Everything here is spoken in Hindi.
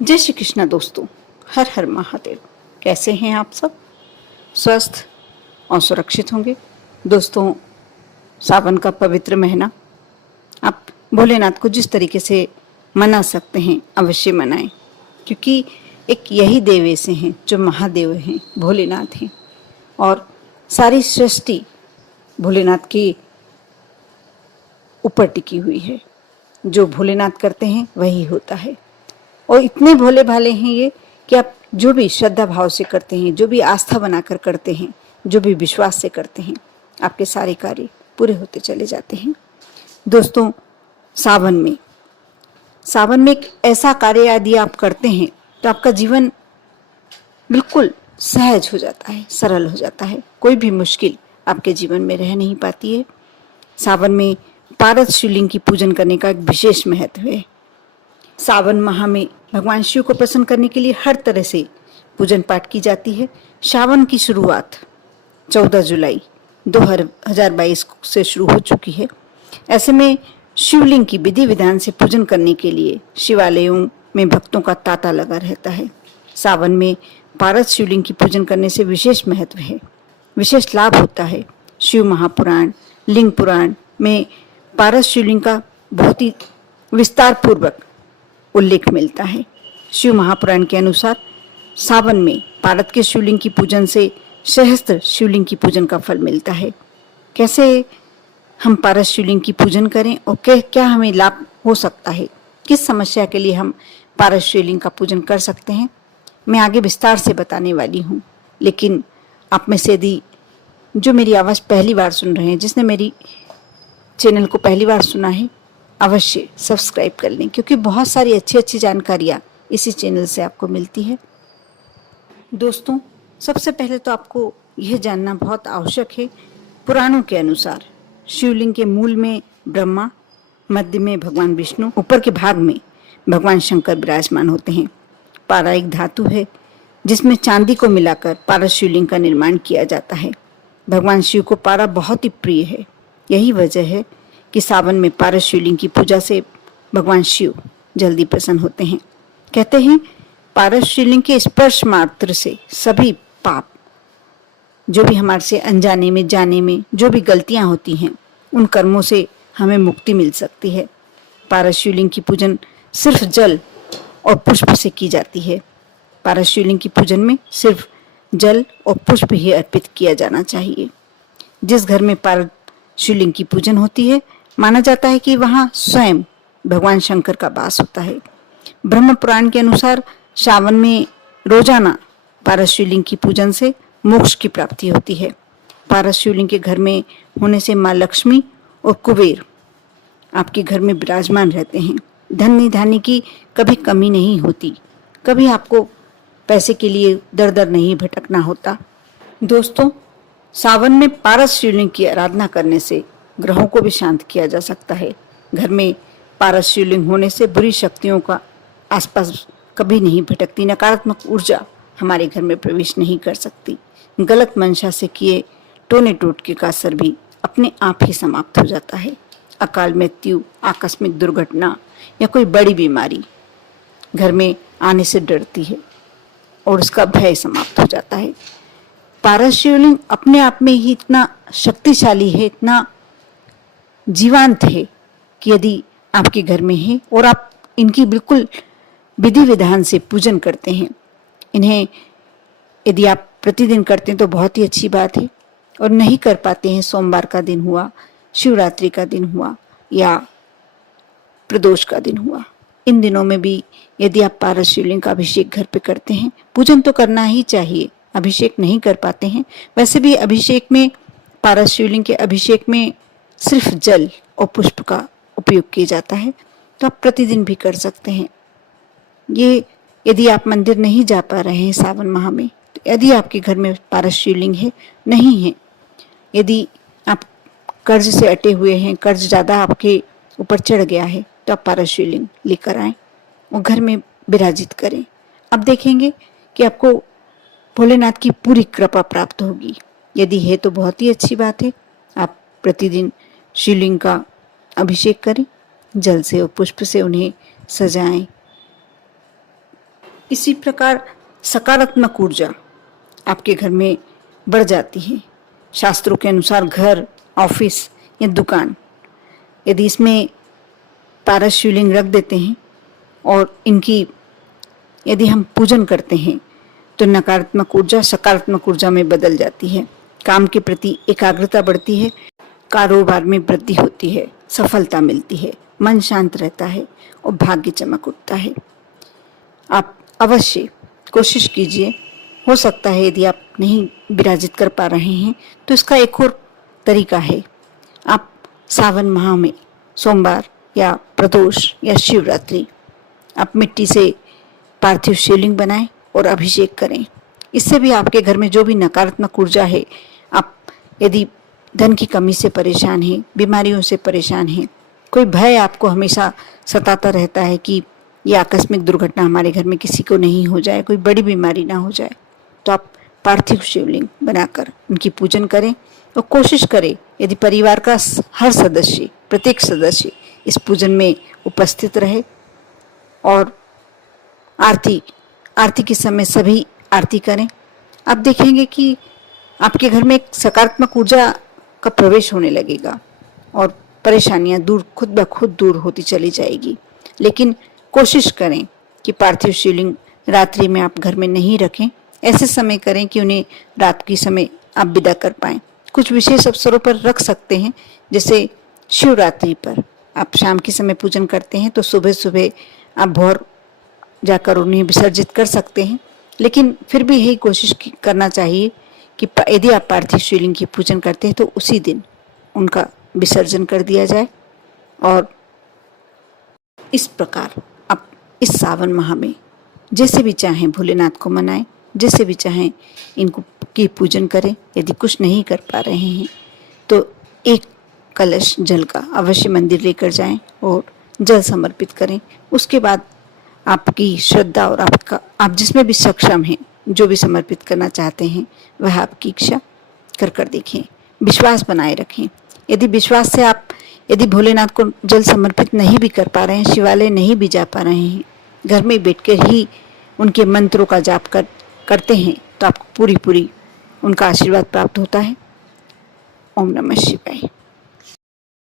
जय श्री कृष्णा दोस्तों। हर हर महादेव। कैसे हैं आप सब? स्वस्थ और सुरक्षित होंगे। दोस्तों, सावन का पवित्र महीना, आप भोलेनाथ को जिस तरीके से मना सकते हैं अवश्य मनाएं, क्योंकि एक यही देव ऐसे हैं जो महादेव हैं, भोलेनाथ हैं, और सारी सृष्टि भोलेनाथ के ऊपर टिकी हुई है। जो भोलेनाथ करते हैं वही होता है। और इतने भोले भाले हैं ये कि आप जो भी श्रद्धा भाव से करते हैं, जो भी आस्था बनाकर करते हैं, जो भी विश्वास से करते हैं, आपके सारे कार्य पूरे होते चले जाते हैं। दोस्तों, सावन में एक ऐसा कार्य यदि आप करते हैं तो आपका जीवन बिल्कुल सहज हो जाता है, सरल हो जाता है। कोई भी मुश्किल आपके जीवन में रह नहीं पाती है। सावन में पारस शिवलिंग की पूजन करने का एक विशेष महत्व है। सावन माह में भगवान शिव को प्रसन्न करने के लिए हर तरह से पूजन पाठ की जाती है। सावन की शुरुआत 14 जुलाई 2022 से शुरू हो चुकी है। ऐसे में शिवलिंग की विधि विधान से पूजन करने के लिए शिवालयों में भक्तों का तांता लगा रहता है। सावन में पारस शिवलिंग की पूजन करने से विशेष महत्व है, विशेष लाभ होता है। शिव महापुराण, लिंग पुराण में पारस शिवलिंग का बहुत ही विस्तार पूर्वक उल्लेख मिलता है। शिव महापुराण के अनुसार सावन में पारस के शिवलिंग की पूजन से सहस्त्र शिवलिंग की पूजन का फल मिलता है। कैसे हम पारस शिवलिंग की पूजन करें और क्या हमें लाभ हो सकता है, किस समस्या के लिए हम पारस शिवलिंग का पूजन कर सकते हैं, मैं आगे विस्तार से बताने वाली हूँ। लेकिन आप में से यदि जो मेरी आवाज़ पहली बार सुन रहे हैं, जिसने मेरी चैनल को पहली बार सुना है, अवश्य सब्सक्राइब कर लें, क्योंकि बहुत सारी अच्छी अच्छी जानकारियाँ इसी चैनल से आपको मिलती है। दोस्तों, सबसे पहले तो आपको यह जानना बहुत आवश्यक है, पुराणों के अनुसार शिवलिंग के मूल में ब्रह्मा, मध्य में भगवान विष्णु, ऊपर के भाग में भगवान शंकर विराजमान होते हैं। पारा एक धातु है जिसमें चांदी को मिलाकर पारस शिवलिंग का निर्माण किया जाता है। भगवान शिव को पारा बहुत ही प्रिय है। यही वजह है कि सावन में पारस शिवलिंग की पूजा से भगवान शिव जल्दी प्रसन्न होते हैं। कहते हैं पारस शिवलिंग के स्पर्श मात्र से सभी पाप, जो भी हमारे से अनजाने में जाने में जो भी गलतियां होती हैं, उन कर्मों से हमें मुक्ति मिल सकती है। पारस शिवलिंग की पूजन सिर्फ जल और पुष्प से की जाती है। पारस शिवलिंग की पूजन में सिर्फ जल और पुष्प ही अर्पित किया जाना चाहिए। जिस घर में पारस शिवलिंग की पूजन होती है, माना जाता है कि वहां स्वयं भगवान शंकर का वास होता है। ब्रह्म पुराण के अनुसार सावन में रोजाना पारस शिवलिंग की पूजन से मोक्ष की प्राप्ति होती है। पारस शिवलिंग के घर में होने से माँ लक्ष्मी और कुबेर आपके घर में विराजमान रहते हैं। धन धान्य की कभी कमी नहीं होती, कभी आपको पैसे के लिए दर दर नहीं भटकना होता। दोस्तों, सावन में पारस शिवलिंग की आराधना करने से ग्रहों को भी शांत किया जा सकता है। घर में पारस शिवलिंग होने से बुरी शक्तियों का आसपास कभी नहीं भटकती, नकारात्मक ऊर्जा हमारे घर में प्रवेश नहीं कर सकती। गलत मंशा से किए टोने टोटके का असर भी अपने आप ही समाप्त हो जाता है। अकाल मृत्यु, आकस्मिक दुर्घटना या कोई बड़ी बीमारी घर में आने से डरती है और उसका भय समाप्त हो जाता है। पारस शिवलिंग अपने आप में ही इतना शक्तिशाली है, इतना जीवंत है कि यदि आपके घर में है और आप इनकी बिल्कुल विधि विधान से पूजन करते हैं, इन्हें यदि आप प्रतिदिन करते हैं तो बहुत ही अच्छी बात है। और नहीं कर पाते हैं, सोमवार का दिन हुआ, शिवरात्रि का दिन हुआ या प्रदोष का दिन हुआ, इन दिनों में भी यदि आप पारस शिवलिंग का अभिषेक घर पे करते हैं, पूजन तो करना ही चाहिए। अभिषेक नहीं कर पाते हैं, वैसे भी अभिषेक में, पारस शिवलिंग के अभिषेक में सिर्फ जल और पुष्प का उपयोग किया जाता है, तो आप प्रतिदिन भी कर सकते हैं। ये यदि आप मंदिर नहीं जा पा रहे हैं सावन माह में, तो यदि आपके घर में पारस शिवलिंग है, नहीं है, यदि आप कर्ज से अटे हुए हैं, कर्ज ज़्यादा आपके ऊपर चढ़ गया है, तो आप पारस शिवलिंग लेकर आएं और घर में विराजित करें। अब देखेंगे कि आपको भोलेनाथ की पूरी कृपा प्राप्त होगी। यदि है तो बहुत ही अच्छी बात है। आप प्रतिदिन शिवलिंग का अभिषेक करें, जल से और पुष्प से उन्हें सजाएं, इसी प्रकार सकारात्मक ऊर्जा आपके घर में बढ़ जाती है। शास्त्रों के अनुसार घर, ऑफिस या दुकान, यदि इसमें पारस शिवलिंग रख देते हैं और इनकी यदि हम पूजन करते हैं तो नकारात्मक ऊर्जा सकारात्मक ऊर्जा में बदल जाती है। काम के प्रति एकाग्रता बढ़ती है, कारोबार में वृद्धि होती है, सफलता मिलती है, मन शांत रहता है और भाग्य चमक उठता है। आप अवश्य कोशिश कीजिए। हो सकता है यदि आप नहीं विराजित कर पा रहे हैं तो इसका एक और तरीका है। आप सावन माह में सोमवार या प्रदोष या शिवरात्रि आप मिट्टी से पार्थिव शिवलिंग बनाएं और अभिषेक करें। इससे भी आपके घर में जो भी नकारात्मक ऊर्जा है, आप यदि धन की कमी से परेशान हैं, बीमारियों से परेशान हैं, कोई भय आपको हमेशा सताता रहता है कि ये आकस्मिक दुर्घटना हमारे घर में किसी को नहीं हो जाए, कोई बड़ी बीमारी ना हो जाए, तो आप पार्थिव शिवलिंग बनाकर उनकी पूजन करें और कोशिश करें यदि परिवार का हर सदस्य, प्रत्येक सदस्य इस पूजन में उपस्थित रहे और आरती के समय सभी आरती करें। आप देखेंगे कि आपके घर में एक सकारात्मक ऊर्जा का प्रवेश होने लगेगा और परेशानियां खुद ब खुद दूर होती चली जाएगी। लेकिन कोशिश करें कि पार्थिव शिवलिंग रात्रि में आप घर में नहीं रखें। ऐसे समय करें कि उन्हें रात के समय आप विदा कर पाएं। कुछ विशेष अवसरों पर रख सकते हैं, जैसे शिवरात्रि पर आप शाम के समय पूजन करते हैं तो सुबह सुबह आप भोर जाकर उन्हें विसर्जित कर सकते हैं। लेकिन फिर भी यही कोशिश करना चाहिए कि यदि आप पार्थिव शिवलिंग की पूजन करते हैं तो उसी दिन उनका विसर्जन कर दिया जाए। और इस प्रकार आप इस सावन माह में जैसे भी चाहें भोलेनाथ को मनाएं, जैसे भी चाहें इनको की पूजन करें। यदि कुछ नहीं कर पा रहे हैं तो एक कलश जल का अवश्य मंदिर लेकर जाएं और जल समर्पित करें। उसके बाद आपकी श्रद्धा और आप जिसमें भी सक्षम हैं, जो भी समर्पित करना चाहते हैं, वह आपकी इच्छा कर देखें। विश्वास बनाए रखें। यदि विश्वास से आप यदि भोलेनाथ को जल समर्पित नहीं भी कर पा रहे हैं, शिवालय नहीं भी जा पा रहे हैं, घर में बैठकर ही उनके मंत्रों का जाप करते हैं तो आपको पूरी उनका आशीर्वाद प्राप्त होता है। ओम नमः शिवाय।